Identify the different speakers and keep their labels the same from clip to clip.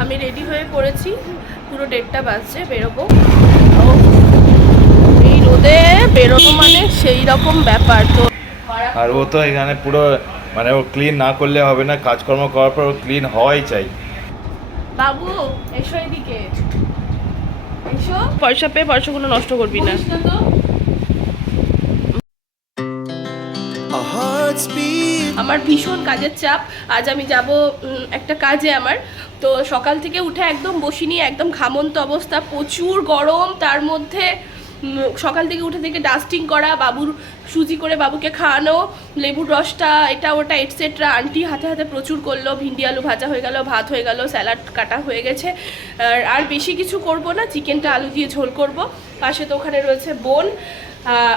Speaker 1: আমি রেডি হয়ে পড়েছি। পুরো দেড়টা বাজছে বেরোবো। ও, এই রোদে বেরোনো মানে সেই রকম ব্যাপার তো।
Speaker 2: আর ও তো এখানে পুরো মানে ও ক্লিন না করলে হবে না কাজকর্ম করার পর ও ক্লিন হওয়াই চাই।
Speaker 1: বাবু এসো এদিকে। এসো। পয়সা পেয়ে পয়সাগুলো নষ্ট করবি না। আমার ভীষণ কাজের চাপ। আজ আমি যাব একটা কাজে আমার। তো সকাল থেকে উঠে একদম বসিনি, একদম ঘামন্ত অবস্থা, প্রচুর গরম, তার মধ্যে সকাল থেকে উঠে থেকে ডাস্টিং করা, বাবুর সুজি করে বাবুকে খাওয়ানো, লেবুর রসটা, এটা ওটা এটসেট্রা আন্টি হাতে হাতে প্রচুর করল, ভিন্ডি আলু ভাজা হয়ে গেল, ভাত হয়ে গেল স্যালাড কাটা হয়ে গেছে, আর বেশি কিছু করব না চিকেনটা আলু দিয়ে ঝোল করব, পাশে তো ওখানে রয়েছে বোন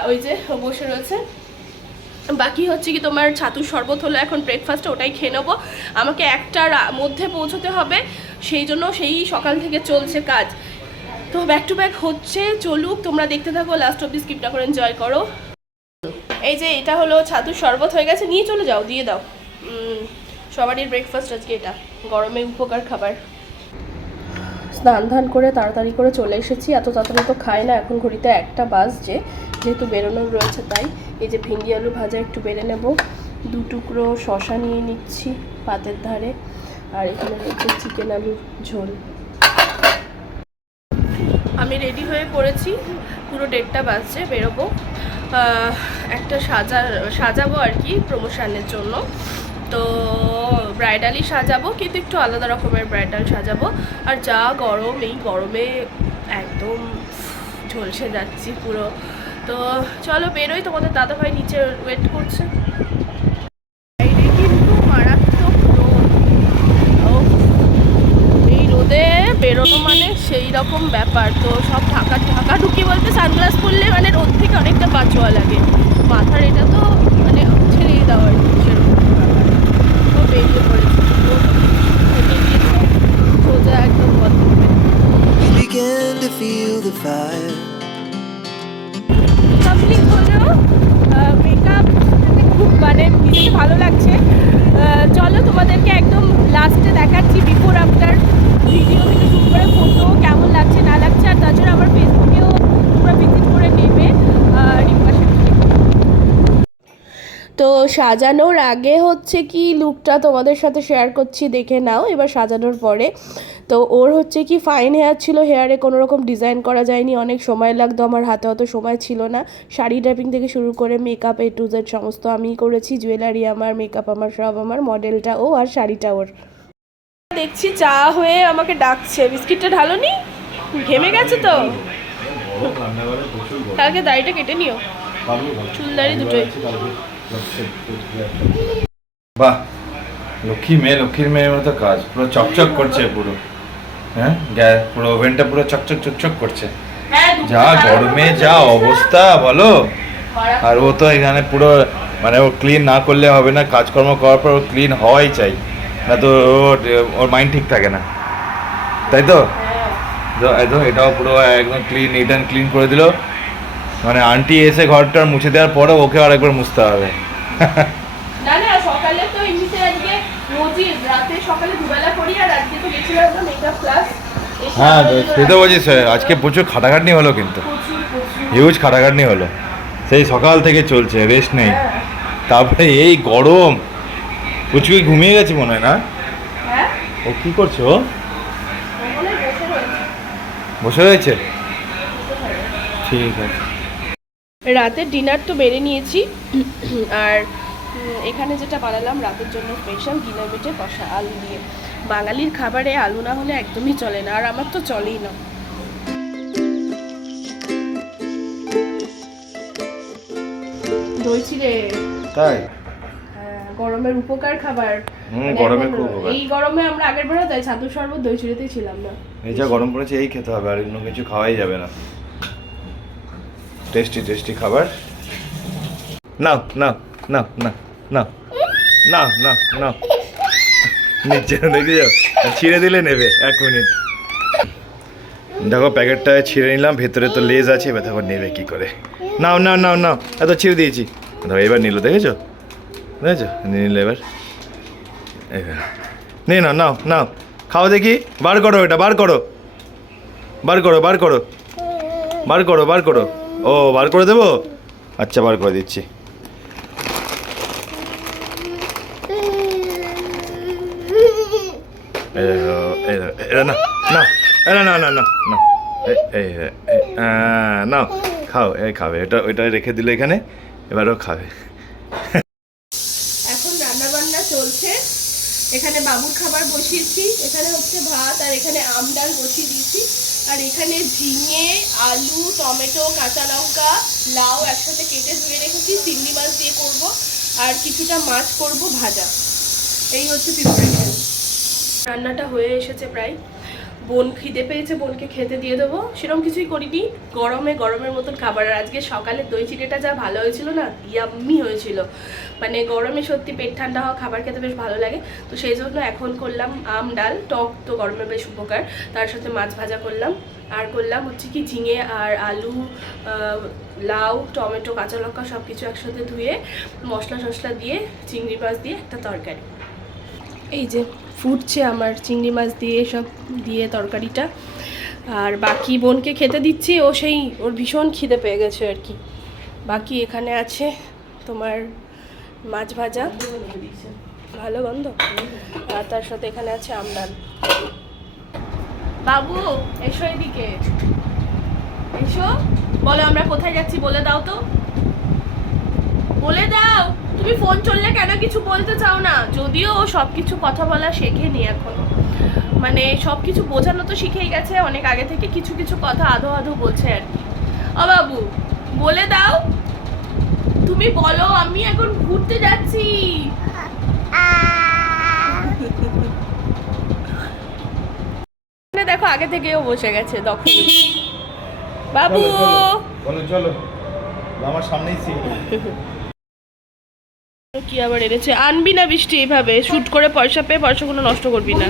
Speaker 1: ওই যে বসে রয়েছে বাকি হচ্ছে কি তোমার ছাতুর শরবত হলো এখন ব্রেকফাস্ট ওটাই খেয়ে নেব। আমাকে একটার মধ্যে পৌঁছতে হবে, সেই জন্য সেই সকাল থেকে চলছে কাজ। তো ব্যাক টু ব্যাক হচ্ছে, চলুক, তোমরা দেখতে থাকো লাস্ট অব্দি স্কিপটা করে এনজয় করো। এই যে, এটা হলো ছাতুর শরবত হয়ে গেছে, নিয়ে চলে যাও, দিয়ে দাও। সবারই ব্রেকফাস্ট আজকে এটা, গরমে উপকার খাবার। স্নান ধান করে তাড়াতাড়ি করে চলে এসেছি, এত তাড়াতাড়ি তো খাই না, এখন ঘড়িতে একটা বাজছে। যেহেতু বেরোনোর রয়েছে তাই, এই যে ভিন্ডি আলু ভাজা একটু বেড়ে নেব। দু টুকরো শশা নিয়ে নিচ্ছি পাতের ধারে, আর এখানে রয়েছে চিকেন আলুর ঝোল। আমি রেডি হয়ে পড়েছি, পুরো ডেটটা বাজছে, বেরোবো। একটা সাজা, সাজাবো আর কি প্রমোশনের জন্য। তো ব্রাইডালই সাজাবো, কিন্তু একটু আলাদা রকমের ব্রাইডাল সাজাবো। আর যা গরম, এই গরমে একদম ঝলসে যাচ্ছি পুরো। তো চলো বেরোই, তোমাদের দাদাভাই নিচে ওয়েট করছে। বেরোনো মানে সেই রকম ব্যাপার। তো সব ঢাকা ঢাকা ঢুকি বলতে সানগ্লাস পরলে মানে রোদ থেকে অনেকটা বাঁচোয়া লাগে। মাথার এটা তো মানে ছেড়েই দেওয়া সাজানোর আগে হচ্ছে কি লুকটা তোমাদের সাথে শেয়ার করছি দেখে নাও। এবার সাজানোর পরে। তো ওর হচ্ছে কি ফাইন হেয়ার ছিল হেয়ারে কোনো রকম ডিজাইন করা যায়নি অনেক সময় লাগতো আমার হাতে অত সময় ছিল না। শাড়ি ড্রাপিং থেকে শুরু করে মেকআপ এ টু জেড সমস্ত আমিই করেছি জুয়েলারি আমার মেকআপ আমার সব আমার মডেলটা ও আর শাড়িটা ওর। দেখছি চা হয়ে আমাকে ডাকছে বিস্কিটটা ঢালোনি? ঘেমে গেছে তো? কালকে দাড়িটা কেটে নিও। চুলদাড়ি দুটোই।
Speaker 2: বাহ লক্ষ্মী মেয়ে লক্ষ্মীর মেয়ের মতো কাজ পুরো চকচক করছে পুরো। হ্যাঁ গ্যাস পুরো ওভেনটা পুরো চকচক চকচক করছে।
Speaker 1: হ্যাঁ,
Speaker 2: যা গরমে যা অবস্থা বলো। আর ও তো এখানে পুরো মানে ও ক্লিন না করলে হবে না কাজকর্ম করার পর ও ক্লিন হওয়াই চাই। না তো ওর মাইন্ড ঠিক থাকে না। তাই তো? তো একদম এটাও পুরো একদম ক্লিন নিট অ্যান্ড ক্লিন করে দিল। মানে আন্টি এসে ঘরটা মুছে দেওয়ার পরে ওকে আরেকবার মুছতে হবে।
Speaker 1: না না সকালে তো এমনিতে আজকে রোজই রাতে সকালে দুবেলা করি আর আজকে তো গেছিলাম না মেকআপ ক্লাস
Speaker 2: হ্যাঁ সে তো বলছিস আজকে প্রচুর খাটাখাটনি হলো কিন্তু। হিউজ খাটাখাটনি হলো। সেই সকাল থেকে চলছে রেস্ট নেই।
Speaker 1: হ্যাঁ।
Speaker 2: তারপরে এই গরম। পুচুকে ঘুমিয়ে গেছে মনে হয় না?
Speaker 1: হ্যাঁ?
Speaker 2: ও কি করছ
Speaker 1: বসে রয়েছে।
Speaker 2: ঠিক আছে।
Speaker 1: রাতের ডিনার তো বেড়ে নিয়েছি। আর এখানে যেটা বানালাম রাতের জন্য স্পেশাল গিনা বেটে কষা আলু দিয়ে। বাঙালির খাবারে আলু না হলে একদমই চলে না আর আমার তো চলেই না। দই
Speaker 2: তাই?
Speaker 1: হ্যাঁ, গরমের উপকার খাবার।
Speaker 2: খুব উপকার।
Speaker 1: এই গরমে আমরা আগের বেরো তাই ছাতুর শরবত দই চিড়েতেই ছিলাম না।
Speaker 2: এই যা গরম পড়েছে এই খেতে হবে আর অন্য কিছু খাওয়াই যাবে না। টেস্টি টেস্টি খাবার নাও নাও নাও না নাও না না নাও নিচে দেখে যাও ছিঁড়ে দিলে নেবে এক মিনিট দেখো প্যাকেটটা ছিঁড়ে নিলাম ভেতরে তো লেজ আছে এবার দেখো নেবে কী করে নাও নাও নাও নাও এত ছিঁড়ে দিয়েছি দেখো এবার নিল দেখেছ দেখেছ নিল এবার। নে নাও নাও নাও খাও দেখি বার করো এটা বার করো বার করো বার করো বার করো বার করো ও, বার করে দেবো? আচ্ছা বার করে দিচ্ছি। না না না না না নাও, খাও, এ, খাবে। এটা ওইটা রেখে দিলে এখানে, এবারও খাবে
Speaker 1: এখন রান্না বান্না চলছে এখানে বাবুর খাবার বসিয়েছি, এখানে হচ্ছে ভাত, আর এখানে আম ডাল বসিয়ে দিয়েছি। আর এখানে ঝিঙে, আলু, টমেটো, কাঁচা লঙ্কা, লাউ একসাথে কেটে ধুয়ে রেখেছি, চিংড়ি মাছ দিয়ে করব, আর কিছুটা মাছ করব ভাজা। এই হচ্ছে প্রিপারেশন রান্নাটা হয়ে এসেছে প্রায়। বোন খিদে পেয়েছে, বোনকে খেতে দিয়ে দেবো। সেরকম কিছুই করিনি। গরমে গরমের মতন খাবার। আর আজকে সকালে দই চিড়েটা যা ভালো হয়েছিল না, ইয়াম্মি হয়েছিল। মানে গরমে সত্যি পেট ঠান্ডা হওয়া খাবার খেতে বেশ ভালো লাগে। তো সেই জন্য এখন করলাম আম, ডাল, টক তো গরমে বেশ উপকার। তার সাথে মাছ ভাজা করলাম। আর করলাম হচ্ছে কি ঝিঙে আর আলু লাউ, টমেটো, কাঁচা লঙ্কা সব কিছু একসাথে ধুয়ে মশলা টশলা দিয়ে, চিংড়ি মাছ দিয়ে একটা তরকারি। এই যে ফুটছে আমার চিংড়ি মাছ দিয়ে সব দিয়ে তরকারিটা। আর বাকি বোনকে খেতে দিচ্ছি, ও সেই, ওর ভীষণ খিদে পেয়ে গেছে আর কি। বাকি এখানে আছে তোমার মাছ ভাজা। ভালো গন্ধ। আর তার সাথে এখানে আছে আমডাল বাবু, এসো এদিকে। এসো। বলো আমরা কোথায় যাচ্ছি বলে দাও তো। বলে দাও। তুমি ফোন চললে কেন কিছু বলতে চাও না? যদিও সব কিছু কথা বলা শেখেনি এখনও। মানে সব কিছু বোঝানো তো শিখেই গেছে, অনেক আগে থেকে কিছু কিছু কথা আধো আধো বলছে আর কি। ও বাবু, বলে দাও। তুমি বলো, আমি এখন ঘুরতে যাচ্ছি। দেখো, আগে থেকেও বসে গেছে তখন বাবু!
Speaker 2: বলো চলো। আমার সামনেই সিট।
Speaker 1: কি আবার এনেছে? আনবি না বৃষ্টি এইভাবে? শুট করে পয়সা পেয়ে পয়সাগুলো নষ্ট করবি না।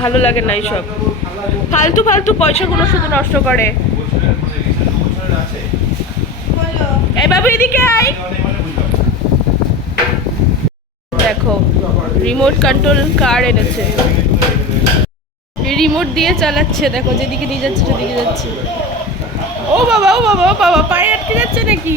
Speaker 1: ভালো লাগে না এইসব। ফালতু ফালতু পয়সাগুলো শুধু নষ্ট করে। এই বাবু এদিকে আয়। দেখো রিমোট কন্ট্রোল কার এনেছে। রিমোট দিয়ে চালাচ্ছে দেখো যেদিকে নিয়ে যাচ্ছে সেদিকে যাচ্ছে। ও বাবা ও বাবা ও বাবা পায়ে আটকে যাচ্ছে নাকি?